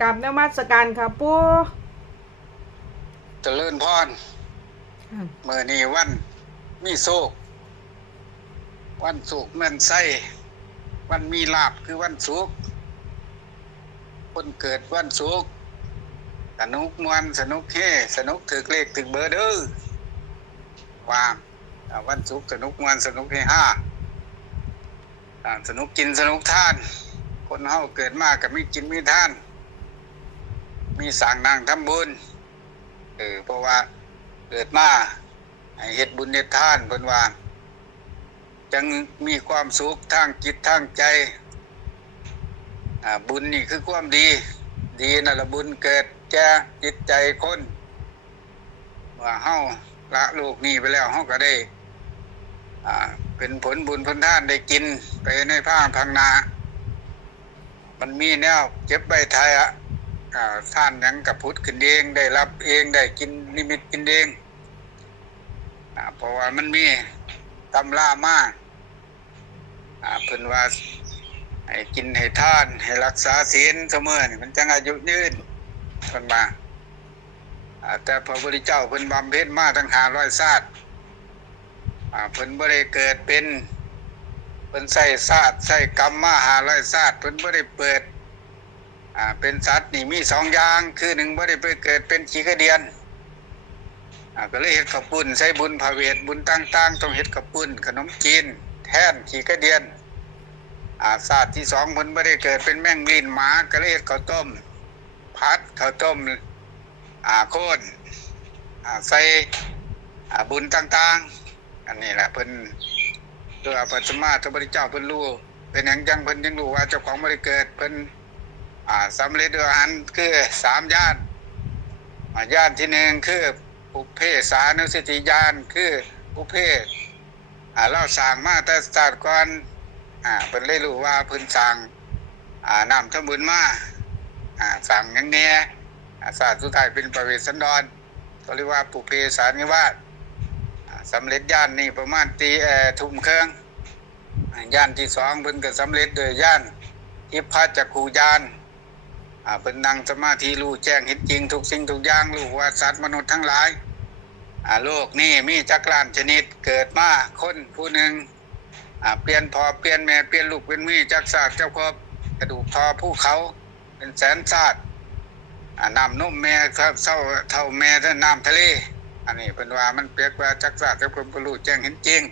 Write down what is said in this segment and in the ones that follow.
กราบนมัสการค่ะปูเจริญพรเมื่อนี้วัน มีโศก วันสุกร์เงินไส้วันมีลาบคือวันสุกร์คนเกิดวันสุกร์สนุกมวนสนุกเฮสนุกถึกเลขถึกเบอร์เด้อว่าอ่าวันสุกร์สนุกมวนสนุกเฮห้าอ่าสนุกกินสนุกทาน คนเฮาเกิดมากับมีกินมีทาน มีสร้างนางทำบุญเออเพราะว่าเกิดมาให้เฮ็ดบุญเฮ็ดทานเพิ่นว่า จังมีความสุขทางจิตทางใจบุญนี่คือความดี ดีนั่นละบุญเกิดแก่จิตใจคนเมื่อเฮาละโลกนี้ไปแล้วเฮาก็ได้เป็นผลบุญผลทานได้กินไปในภาคทางนา มันมีแนวเก็บใบไทยอะ ท่านยังกับพุทธขึ้นเองได้รับเองได้กินนิมิตกินเองเพราะว่ามันมีตำรามาอ่าเพิ่นว่าให้กินให้ท่าน ให้รักษาศีลเสมอมันจังอายุยืนเพิ่นมาแต่พระพุทธเจ้าเพิ่นบำเพ็ญมาตั้ง500ชาติอ่าเพิ่นบ่ได้เกิดเป็นเพิ่นใส่ชาติใส่กรรมมา500ชาติเพิ่นบ่ได้เปิด อ่าเป็นสัตว์นี่มีสองอย่างคือหนึ่งบ่ได้ไปเกิดเป็นขี้กระเดียนอ่าก็เลยเฮ็ดข้าวปุ้นใช้บุญพระเวทบุญต่างๆ ต้องเฮ็ดข้าวปุ้นขนมจีนแท่นขี้กระเดียนอ่าศาสตร์ที่สองเพิ่นบ่ได้เกิดเป็นแมงลีนหมาก็เลยเฮ็ดข้าวต้ม พัดข้าวต้มอ่าโคนอ่าใส่อ่าบุญต่างๆ อันนี้แหละเพิ่นตัวปัจจมาพระพุทธเจ้าเพิ่นรู้เป็นหยังจังเพิ่นยังรู้ว่าเจ้าของบ่ได้เกิดเพิ่น สำเร็จด้วยอาหารคือสามญาติญาติที่หนึ่งคือปุเพสานุสติญาณคือปุเพอ่าเราสั่งมาแต่ศาสตร์ก่อนอ่าเพิ่นเลยรู้ว่าพิ่นสั่งอ่านำทบุญมาอ่าสั่งอย่างเนี้ยศาสตร์สุดท้ายเป็นประเวสันดรก็เรียกว่าปุเพสานิวาสอ่าสำเร็จญาณนี่ประมาณตีเอ่อทุ่มเครื่องอ่าญาณที่สองเพิ่นก็สำเร็จโดยญาณทิพย์จักขูญาณ อ่าเป็นนั่งสมาธิรู้แจ้งเห็นจริงทุกสิ่งทุกอย่างรู้ว่าสัตว์มนุษย์ทั้งหลายอ่าโลกนี่มีจักรานชนิดเกิดมาคนผู้หนึ่งอ่าเปลี่ยนพอเปลี่ยนแม่เปลี่ยนลูกเป็นมีจักศาสตร์เจ้าครบกระดูกทอภูเขาเป็นแสนศาสตร์อ่านำนุ่มแม่เท่าเท่าเท่าแม่ท่าน้ำทะเล อันนี้เป็นว่ามันเปรียกว่าจักศาสตร์เจ้าครบรู้แจ้งเห็นจริง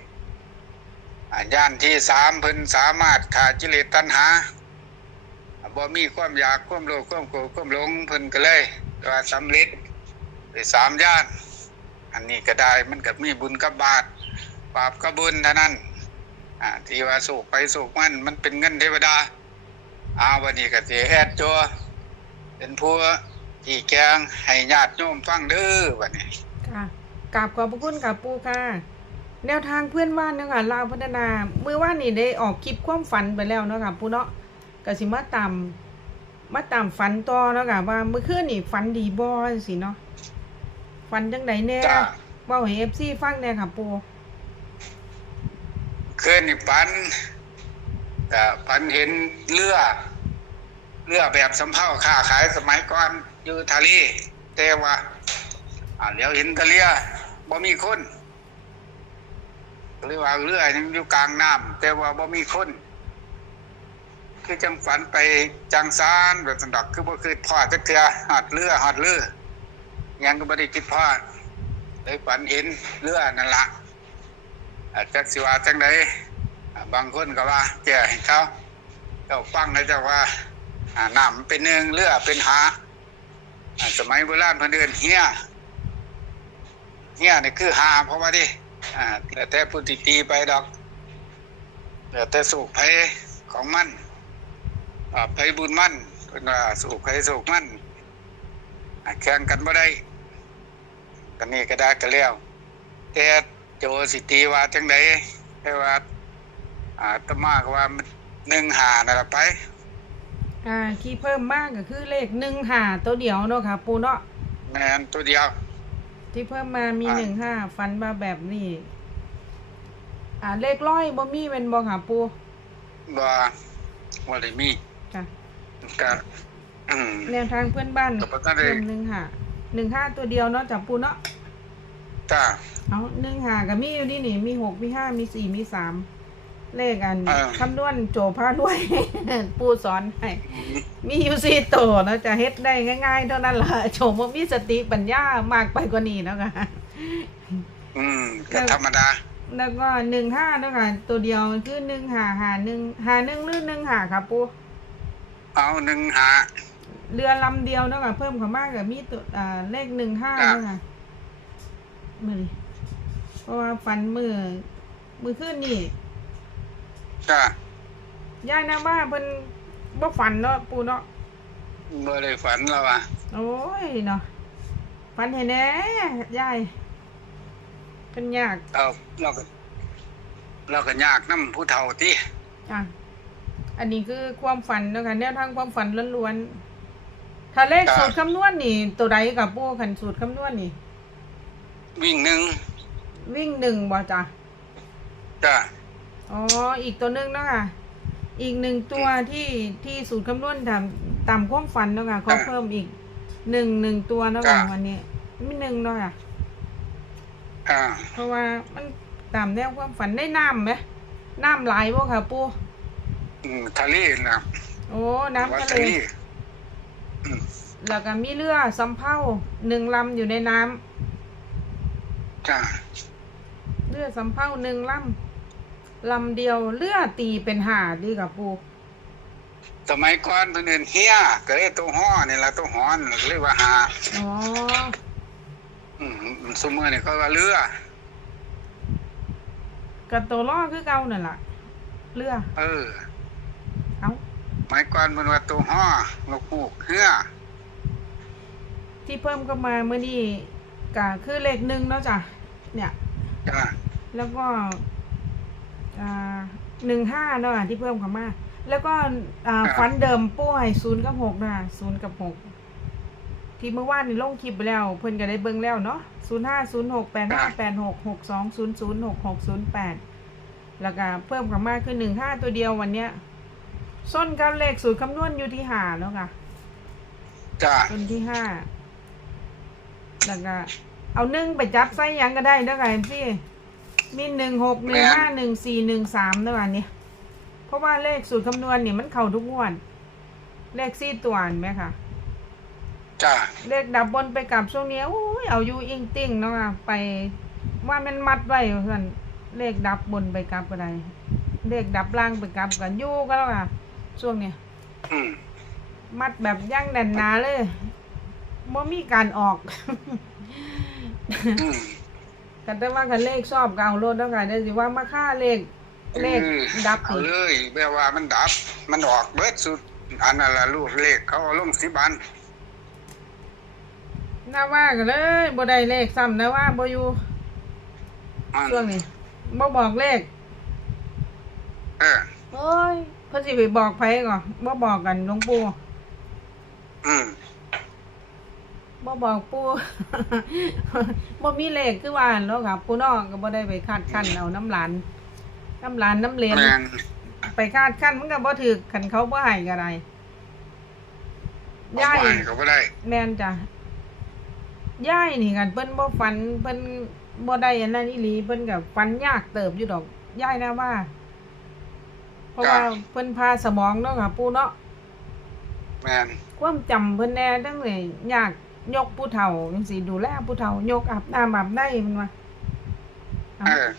อ่าย่านที่สามเพิ่นสามารถขาดกิเลตัณหา บ่มีความอยากความโลภความโกรธความหลงเพิ่นก็เลยว่าสำเร็จไปสามย่านอันนี้ก็ได้มันก็มีบุญกับบาปบาปกับบุญเท่านั้นอ่าที่ว่าสุกไปสุกมันมันเป็นเงินเทวดาอาวันนี้ก็สิแอดจัวเป็นผู้ที่แกงให้ญาติโยมฟังเด้อวันนี้ค่ะกราบขอบพระคุณกับปูค่ะแนวทางเพื่อนบ้านเนาะค่ะลาวพัฒนาเมื่อว่านนี่ได้ออกคลิปความฝันไปแล้วเนาะค่ะปูเนาะ ก็สิมาตามมาตามฝันต่อเนาะค่ะว่าเมื่อคืนนี่ฝันดีบ่สิเนาะฝันจังไดแน่จ้าเว้าให้ FC ฟังแน่ค่ะปูคืนนี่ปันแต่ปันเห็นเรือ เรือแบบสำเภาค้าขายสมัยก่อนอยู่ทะเลแต่ว่าอ่าเดี๋ยวเห็นกะเรือบ่มีคนก็เรียกว่าเรือยังอยู่กลางน้ำแต่ว่าบ่มีคน คือจังฝันไปจังซานแบบสันดอกคือบ่คือพอดจักเทื่อหอดเรือหอดเรือยังก็บ่ได้คิดพอดเลยฝันเห็นเรือนั่นละอาจักสิว่าจังไดบางคนก็ว่าแก่ให้เขาเจ้าฟังให้เจ้าว่าน้ำเป็นหนึ่งเรือเป็นหาสมัยโบราณเพิ่นเดินเฮียเฮียนี่คือหาเพราะว่าดิแต่แต่พุทธิตีไปดอกแต่แต่สุขภัยของมัน อ่าภัยบุญมันเพิ่นว่าสุขภัยสุขมันอ่าแข่งกันบ่ได้กันนี่ก็ได้ก็แล้วแต่โจสิตีว่าจังไดแต่ว่าอ่าอาตมาก็ว่ามันหนึ่งหานั่นล่ะไป อ่าที่เพิ่มมากก็คือเลข1 5ตัวเดียวเนาะค่ะ ปูเนาะแม่นตัวเดียว ที่เพิ่มมามีอ่า หนึ่งห้าฟันมาแบบนี้ อ่าเลขร้อยบ่มีเป็นบ่ค่ะปูบ่ว่าได้มี จ้ะก็อืมแนวทางเพื่อนบ้านแต่บ่ทันได้เพิ่มหนึ่งหาหนึ่งห้าตัวเดียวเนาะจับปูเนาะจ้าเอาหนึ่งหากับมีอยู่นี่นี่ มีหกมีห้ามีสี่มีสามเลขอันอ่าคำนวณโจพาด้วย ปูสอนให้มีอยู่สี่ตัวเนาะจะเฮ็ดได้ง่ายๆเท่านั้นล่ะโชมว่ามีสติปัญญามากไปกว่านี้เนาะค่ะอืมก็ธรรมดา แล้วก็หนึ่งห้าเนาะค่ะตัวเดียวคือหนึ่งหาหาหนึ่งหาหนึ่งหรือหนึ่งหาครับปู เอาหนึ่งหาเรือลำเดียวเนาะค่ะเพิ่มเข้ามากับมีตัวอ่าเลขหนึ่งห้าครับเนาะค่ะมือนี้เพราะว่าฟันมือมือขึ้นนี่จ้าย่ายนะว่าเพิ่นบ่ฝันเนาะปูเนาะบ่ได้ฝันแล้วว่ะโอ้ยเนาะฝันเห็นแหน่ยายเป็นยาก เอาเราก็เราก็ยากนํผู้เฒ่าติอะ อันนี้คือความฝันเนาะค่ะแนวทางความฝันล้วนๆถ้าเลขสูตรคำนวณนี่ ตัวใดกับปูขันสูตรคำนวณนี่ วิ่งหนึ่งวิ่งหนึ่งบ่จ้ะจ้าอ๋ออีกตัวหนึงเนาะค่ะ อีกหนึ่งตัวที่ที่สูตรคำนวณทำตามความฝันเนาะค่ะเขาเพิ่มอีกหนึ่งหนึ่งตัวเนาะค่ะวันนี้มีหนึ่งเนาะค่ะ อ่า เพราะว่ามันตามแนวความฝันได้น้ำไหมน้ำไหลายบ่ค่ะปู อืมทะเลนะโอ้น้ำวัดทะทะเลเลอืมแล้วก็มีเรือสำเภาหนึ่งลำอยู่ในน้ำจ้าเรือสำเภาหนึ่งลำลำเดียวเรือตีเป็นหาดีกับปูสมัยก่อนเพิ่นเอิ้นเฮียก็เลยตัวฮ้อนี่ล่ะตัวฮ้อนก็เลยว่าหาอ๋ออืมซุมื้อนี่เขาว่าเรือ กับตัวล่อคือเก่านั่นล่ะเรือ เออเอ้าสมัยก่อนเพิ่นว่าตัวฮ้อนกฮูกเฮือที่เพิ่มเข้ามาเมื่อนี้ก็คือเลขหนึ่งเนาะจ้ะเนี่ย จ้าแล้วก็หนึ่งห้าเนาะที่เพิ่มเข้ามา แล้วก็อ่าฟันเดิมป้วยศูนย์กับหกนะศูนย์กับหกที่เมื่อวานนี่ลงคลิปไปแล้ว เพิ่นก็ได้เบิ่งแล้วเนาะศูนย์ห้าศูนย์หกแปดห้าแปดหกหกสองศูนย์ศูนย์หกหกศูนย์แปดแล้วก็เพิ่มเข้ามาคือหนึ่งห้าตัวเดียววันเนี้ย ส้นกับเลขสูตรคำนวณอยู่ที่หาเนาะค่ะจ้าต้นที่ห้าแล้วก็เอาหนึ่งไปจับไส้หยังก็ได้เด้อค่ะพี่มีหนึ่งหกหนึ่งห้าหนึ่งสี่หนึ่งสามเด้อค่ะเนี่ยเพราะว่าเลขสูตรคำนวณนี่มันเข้าทุกงวดเลขสี่ตัวเห็นไหมคะจ้าเลขดับบนไปกลับช่วงนี้โอ้ยเอาอยู่อิงติ้งเนาะค่ะไปว่ามันมัดไว้เพื่อนเลขดับบนไปกลับอะไรเลขดับล่างไปกลับกันอยู่ก็แล้วค่ะ ช่วงเนี้ยอืมมัดแบบย่างแน่นหนาเลยบ่มีการออก อืม กันแต่ว่าคันเลขชอบก็เอารถแล้วกันเดี๋ยวสิว่ามาค่าเลข เลขออดับเอาอีกเลยแบบว่ามันดับ มันออกเบิดสุด อันนั้นล่ะรูปเลขเขาเอาลงสิบันน่าว่ากันเลยบ่ได้เลขซ้ำนะว่าบ่อยู่อันช่วงนี้บ่บอกเลข เออ โอ้ย เพิ่นสิไปบอกไผก่อนบ่บอกกันหลวงปู่อืมบ่บอกปู่ บ่มีเลขคือว่าหั่นเนาะค่ะปู่น้องก็บ่ได้ไปคาดคั้นเอาน้ำหลานน้ำหลานน้ำเหลนแม่นไปคาดคั้นมันก็บ่ถูกคันเขาบ่ให้ก็ได้เอายายไว้ก็บ่ได้แม่นจ้ะยายนี่กันเพิ่นบ่ฝันเพิ่นบ่ได้อันนั้นอีหลีเพิ่นก็ฝันยากเติบอยู่ดอกยายนะว่าเพ ราะว่าเพิ่นพาสมองเนาะค่ะปู่เนาะแม่นความจำเพิ่นแน่ทั้งเลยยากยกผู้เฒ่าจังซี่ดูแลผู้เฒ่ายกอาบน้ำอาบได้มันว่าเอาเออ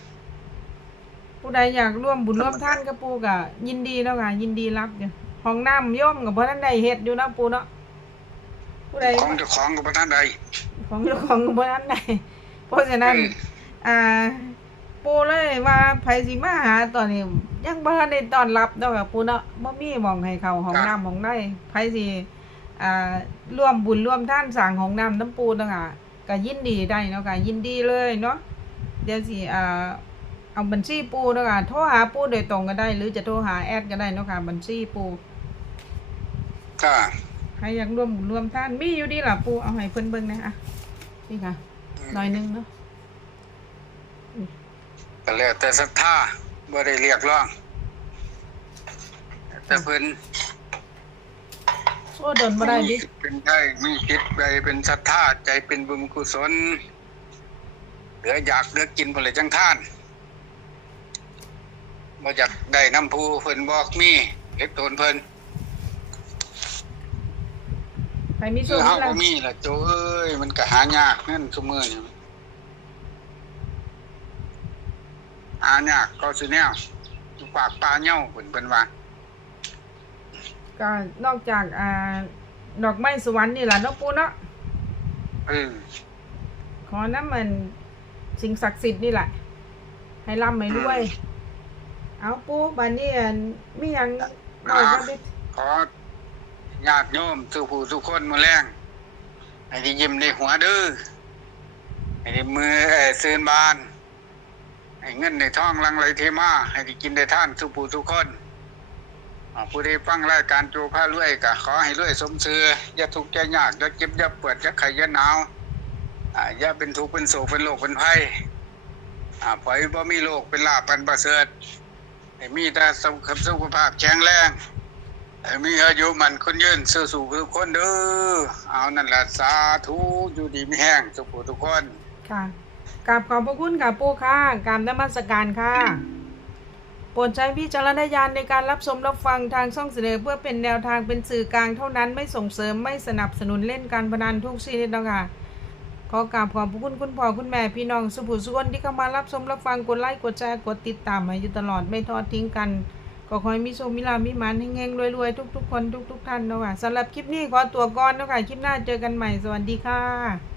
ผู้ใดอยากร่วมบุญร่วมทานกับปู่ก็ยินดีเนาะค่ะยินดีรับอยู่ห้องน้ำโยมก็บ่ทันได้เฮ็ดอยู่เนาะปู่เนาะผู้ใดของเจ้าของก็บ่ทันใดของเจ้าของก็บ่ทันได้เพราะฉะนั้น อ่า ปู่เลยว่าไผสิมาหาตอนนี้ยังบ่ทันได้ต้อนรับเนาะค่ะปู่เนาะบ่มีหม้องให้เข้าห้องน้ำห้องในไผสิอ่าร่วมบุญร่วมทานสร้างห้องน้ำน้ำปู่เนาะค่ะก็ยินดีได้เนาะค่ะยินดีเลยเนาะเดี๋ยวสิอ่าเอาบัญชีปู่เนาะค่ะโทรหาปู่โดยตรงก็ได้ หรือจะโทรหาแอดก็ได้เนาะค่ะบัญชีปู่จ้าใครอยากร่วมบุญร่วมทานมีอยู่ดีล่ะปู่เอาให้เพิ่นเบิ่งนะอะนี่ค่ะหน่อยหนึงเนาะ ก็แล้วแต่ศรัทธาบ่ได้เรียกร้องแต่เพิ่นโชโอ้เดินบ่ได้ดิเป็นได้มีจิตใจเป็นศรัทธาใจเป็นบุญกุศลเหลืออยากเหลือกินผลจังท่านบ่อยากได้น้ำพูเพิ่นบอกมีเล็กโตนเพิ่นไปมีโชคือคเฮามีลาบ่ภมีล่ะโจเอ้ยมันก็หายากเงินซุมื้อนี่ายากก็สิแนวอยู่ปากปลาเหย้าเพิ่นเพิ่นว่าก็นอกจากอ่าดอกไม้สวรรค์นี่ล่ะเนาะปูเนาะเออขอน้ำมันสิ่งศักดิ์สิทธิ์นี่แหละ ให้ร่ำให้รวย เอาปูบันนี้อันมีหยังบอกกันดิขอญาติโยมทุกผู้ทุกคนมื้อแรงให้ได้ยิ้มในหัวเด้อให้ได้มือเอ่อซื่นบาน ให้เงินในท้องลังไหลเทมาให้ได้กินได้ท่านทุกผู้ทุกคนอ่าผู้ใดฟังรายการโจพารวยก็ขอให้รวยสมชื่ออย่าทุกข์อย่ายากอย่าเจ็บอย่าปวดอย่าไข้อย่าหนาวอ่าอย่าเป็นทุกข์เป็นโศกเป็นโรคเป็นภัยอ่าปล่อยบ่มีโรคเป็นลาภเป็นประเสริฐให้มีแต่สุขสุขภาพแข็งแรงให้มีอายุมันคนยืนสู้สู่ทุกคนเด้อเอานั่นแหละสาธุอยู่ดีไมีแห้งสุขทุกคนค่ะ กราบขอบพระคุณค่ะปู่ค่ะกราบนมัสการค่ะโปรดใช้วิจารณญาณในการรับชมรับฟังทางช่องเสนอเพื่อเป็นแนวทางเป็นสื่อกลางเท่านั้นไม่ส่งเสริมไม่สนับสนุนเล่นการพนันทุกชนิดแล้วค่ะขอกราบขอบพระคุณคุณพ่อคุณแม่พี่น้องสุภุสุคนที่เข้ามารับชมรับฟังกดไลค์กดแชร์กดติดตามมาอยู่ตลอดไม่ทอดทิ้งกันก็ขอให้มีโชคมีลาภมีมันเฮงๆรวยๆทุกๆคนทุกๆท่านนะค่ะสำหรับคลิปนี้ขอตัวก่อนนะค่ะคลิปหน้าเจอกันใหม่สวัสดีค่ะ